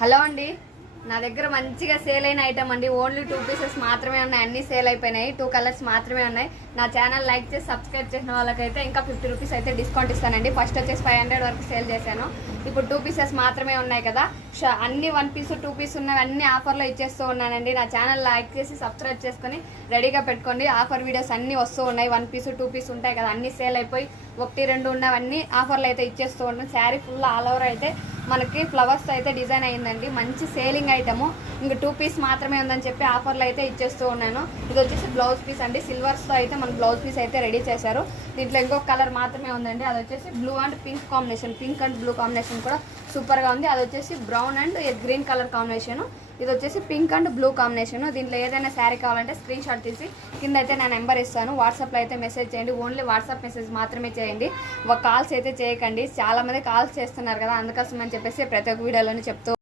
Hello అండి, నా దగ్గర మంచిగా సేల్ అయిన ఐటమ్ అండి. ఓన్లీ 2 పీసెస్ మాత్రమే ఉన్నాయి, అన్ని సేల్ అయిపోయినాయి. 2 కలర్స్ మాత్రమే ఉన్నాయి. నా ఛానల్ లైక్ చేసి సబ్స్క్రైబ్ చేసిన వాళ్ళకైతే ఇంకా 50 రూపీస్ అయితే డిస్కౌంట్ ఇస్తానండి. ఫస్ట్ వచ్చేసి 500 వరకు సేల్ చేశాను. ఇప్పుడు 2 పీసెస్ మాత్రమే ఉన్నాయి కదా, అన్ని 1 పీస్ 2 పీస్ ఉన్నవి అన్ని ఆఫర్లో ఇచ్చేస్తూ ఉన్నానండి. నా ఛానల్ లైక్ చేసి సబ్స్క్రైబ్ చేసుకొని రెడీగా పెట్టుకోండి. ఆఫర్ వీడియోస్ అన్నీ వస్తూ ఉన్నాయి. 1 పీస్ 2 పీస్ ఉంటాయి కదా, అన్ని సేల్ అయిపోయి 1 2 ఉన్నవన్నీ ఆఫర్లు అయితే ఇచ్చేస్తూ ఉన్నాను. శారీ ఫుల్ ఆల్ ఓవర్ అయితే మనకి ఫ్లవర్స్ అయితే డిజైన్ అయ్యిందండి. మంచి సేలింగ్ ఐటము. ఇంక 2 పీస్ మాత్రమే ఉందని చెప్పి ఆఫర్లు అయితే ఇచ్చేస్తూ ఉన్నాను. ఇది వచ్చేసి బ్లౌజ్ పీస్ అండి. సిల్వర్స్తో అయితే మన బ్లౌజ్ పీస్ అయితే రెడీ చేశారు. దీంట్లో ఇంకొక కలర్ మాత్రమే ఉందండి. అది వచ్చేసి blue and pink combination. Pink and blue combination కూడా సూపర్గా ఉంది. అది వచ్చేసి brown and green colour combination. ఇది వచ్చేసి పింక్ అండ్ బ్లూ కాంబినేషన్. దీంట్లో ఏదైనా శారీ కావాలంటే స్క్రీన్ షాట్ తీసి కింద అయితే నా నెంబర్ ఇస్తాను. వాట్సాప్లో అయితే మెసేజ్ చేయండి. ఓన్లీ వాట్సాప్ మెసేజ్ మాత్రమే చేయండి. కాల్స్ అయితే చేయకండి. చాలామంది కాల్స్ చేస్తున్నారు కదా, అందుకోసం అని చెప్పేసి ప్రతి ఒక్క వీడియోలోనే చెప్తూ